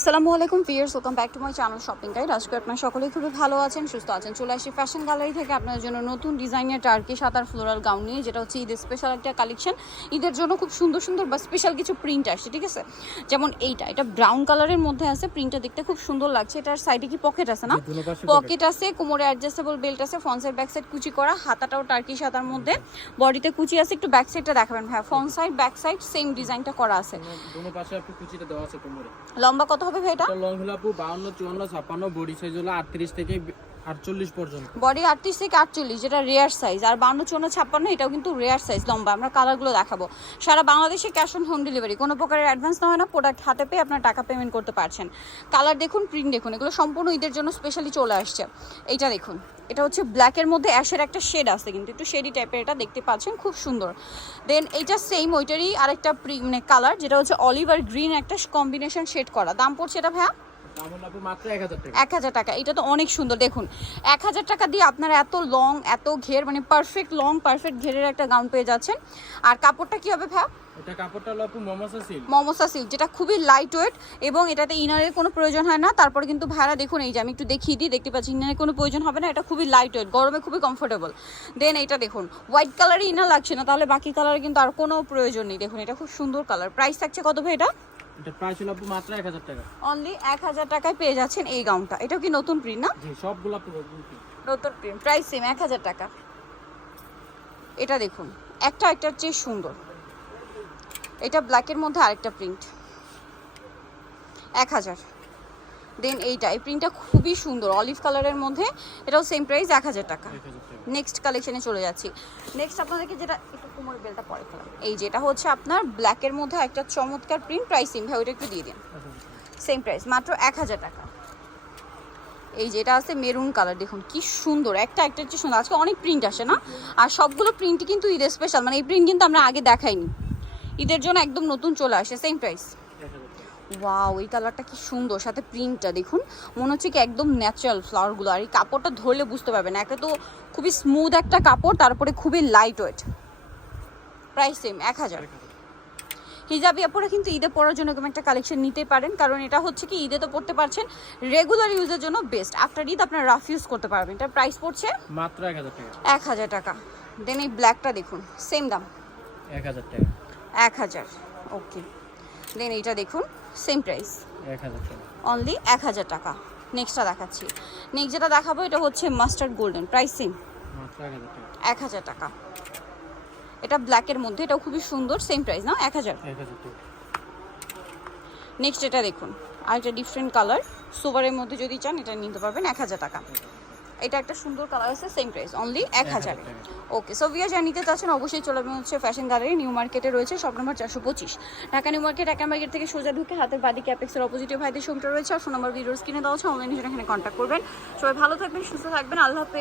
আসসালামু আলাইকুম viewers welcome back to my channel shopping guide আজকে আপনারা সকলেই খুবই ভালো আছেন সুস্থ আছেন চলে আসি ফ্যাশন গ্যালারি থেকে আপনাদের জন্য নতুন ডিজাইনের টার্কি সাতার ফ্লোরাল গাউন নিয়ে যেটা হচ্ছে ঈদের স্পেশাল একটা কালেকশন ঈদের জন্য খুব সুন্দর সুন্দর বা স্পেশাল কিছু প্রিন্ট আসছে ঠিক আছে? যেমন এইটা এটা ব্রাউন কালারের মধ্যে আছে প্রিন্টটা দেখতে খুব সুন্দর লাগছে এটার সাইডে কি পকেট আছে না? পকেট আছে কোমরে অ্যাডজাস্টেবল বেল্ট আছে ফ্রন্ট সাইড ব্যাক সাইড কুচি করা হাতাটাও টার্কি সাতার মধ্যে। বডিতে কুচি আছে একটু ব্যাক সাইডটা দেখাবেন হ্যাঁ front side back side same ডিজাইনটা করা আছে। লম্বা কত হবে ভাই এটা? লং হলো আপু বাউন্ন চুয়ান্ন ছাপ্পান্ন বডি সাইজ হলো আটত্রিশ থেকে আটচল্লিশ পর্যন্ত। বডি আটত্রিশ থেকে আটচল্লিশ, যেটা রেয়ার সাইজ আর বান্ন, চুয়ান্ন, ছাপ্পান্ন, এটাও কিন্তু রেয়ার সাইজ লম্বা। আমরা কালারগুলো দেখাবো। সারা বাংলাদেশে ক্যাশ অন হোম ডেলিভারি কোনো প্রকারের অ্যাডভান্স না হয় না প্রোডাক্ট হাতে পেয়ে আপনার টাকা পেমেন্ট করতে পারছেন। কালার দেখুন প্রিন্ট দেখুন, এগুলো সম্পূর্ণ ঈদের জন্য স্পেশালি চলে আসছে। এইটা দেখুন, এটা হচ্ছে ব্ল্যাকের মধ্যে অ্যাশের একটা শেড আছে, কিন্তু একটু শেডি টাইপের এটা দেখতে পাচ্ছেন, খুব সুন্দর। দেন এইটা সেম ওইটারই আরেকটা প্রি- মানে কালার যেটা হচ্ছে অলিভ আর গ্রিন একটা কম্বিনেশন শেড করা। দাম পড়ছে এটা ভাইয়া? এক হাজার টাকা। এক হাজার টাকা এটা তো অনেক সুন্দর। দেখুন এক হাজার টাকা দিয়ে আপনারা এত লং এত ঘের মানে পারফেক্ট লং পারফেক্ট ঘেরের একটা গাউন পেয়ে যাচ্ছেন। আর কাপড়টা কি হবে ভ্যা এটা কাপড়টা হলো মমসা সিল্ক মমসা সিল্ক যেটা খুবই লাইট ওয়েট এবং এটাতে ইনারের কোনো প্রয়োজন হয় না। তারপরে কিন্তু ভাড়া দেখুন এই যে আমি একটু দেখিয়ে দিই দেখতে পাচ্ছি ইনারের কোনো প্রয়োজন হবে না। এটা খুবই লাইট ওয়েট গরমে খুবই কমফোর্টেবল দেন এটা দেখুন হোয়াইট কালারই ইনার লাগছে না তাহলে বাকি কালারে কিন্তু আর কোনো প্রয়োজন নেই। দেখুন এটা খুব সুন্দর কালার প্রাইস থাকছে কত ভাই এটা? এটা প্রাইস হলো আপু মাত্র এক হাজার টাকা। অনলি এক হাজার টাকায় পেয়ে যাচ্ছেন এই গাউনটা এটাও কি নতুন প্রিন্ট না? জি সবগুলো আপু নতুন। নতুন প্রিন্ট প্রাইস সেম এক হাজার টাকা। এটা দেখুন একটা একটার চেয়ে সুন্দর। এটা ব্ল্যাকের মধ্যে আরেকটা প্রিন্ট এক হাজার। দেন এইটা এই প্রিন্টটা খুবই সুন্দর অলিভ কালারের মধ্যে এটাও সেম প্রাইস এক হাজার টাকা। নেক্সট কালেকশনে চলে যাচ্ছি। নেক্সট আপনাদেরকে যেটা একটু কোমর বেলটা পরে ফেলাম। এই যেটা হচ্ছে আপনার ব্ল্যাকের মধ্যে একটা চমৎকার প্রিন্ট প্রাইসিং ভাই ওটা একটু দিয়ে দিন। সেম প্রাইস মাত্র এক হাজার টাকা। এই যেটা আছে মেরুন কালার দেখুন কি সুন্দর একটা একটা হচ্ছে সুন্দর। আজকে অনেক প্রিন্ট আসে না? আর সবগুলো প্রিন্ট কিন্তু ঈদের স্পেশাল মানে এই প্রিন্ট কিন্তু আমরা আগে দেখাইনি। ঈদের জন্য একদম নতুন চলে আসে সেম প্রাইস ওয়াও এই কালারটা কি সুন্দর। সাথে প্রিন্টটা দেখুন। মনে হচ্ছে কি একদম ন্যাচারাল ফ্লাওয়ারগুলো আর এই কাপড়টা ধরলে বুঝতে পারবেন একটা তো খুবই স্মুথ একটা কাপড় তারপরে খুবই লাইট ওয়েট প্রাইস সেম এক হাজার। হিজাবি আপুরা কিন্তু ঈদে পরার জন্য এরকম একটা কালেকশন নিতে পারেন। কারণ এটা হচ্ছে কি ঈদে তো পড়তে পারছেন রেগুলার ইউজের জন্য বেস্ট আফটার ঈদ আপনার রাফ ইউজ করতে পারবেন। এটার প্রাইস পড়ছে মাত্র এক হাজার টাকা। এক হাজার টাকা। দেন এই ব্ল্যাকটা দেখুন সেম দাম। এক হাজার টাকা। এক হাজার। ওকে দেন এইটা দেখুন সেম প্রাইস অনলি এক হাজার টাকা। নেক্সটটা দেখাচ্ছি। নেক্সট যেটা দেখাবো এটা হচ্ছে মাস্টার্ড গোল্ডেন প্রাইস সেম এক হাজার টাকা। এটা ব্ল্যাকের মধ্যে এটাও খুবই সুন্দর সেম প্রাইস না? এক হাজার। নেক্সট এটা দেখুন আর এটা ডিফারেন্ট কালার সোবারের মধ্যে যদি চান এটা নিতে পারবেন এক হাজার টাকা। এটা একটা সুন্দর কালার আছে সেম প্রাইস অনলি এক হাজারে। ওকে সো ভিয়া যা নিতে চাচ্ছেন অবশ্যই চলে যাবেন হচ্ছে ফ্যাশন গ্যালারি নিউ মার্কেটে রয়েছে সব নম্বর চারশো পঁচিশ। ঢাকা নিউ মার্কেট একা মার্কেট থেকে সোজা ঢুকে হাতের বাদি ক্যাপেক্সের অপোজিটে ভাইদের শোমটা রয়েছে আর ফোন নম্বর ভিডিওস কিনে দেওয়া আছে অনলাইনে এখানে কন্ট্যাক্ট করবেন। সবাই ভালো থাকবেন সুস্থ থাকবেন আল্লাহ হাফেজ।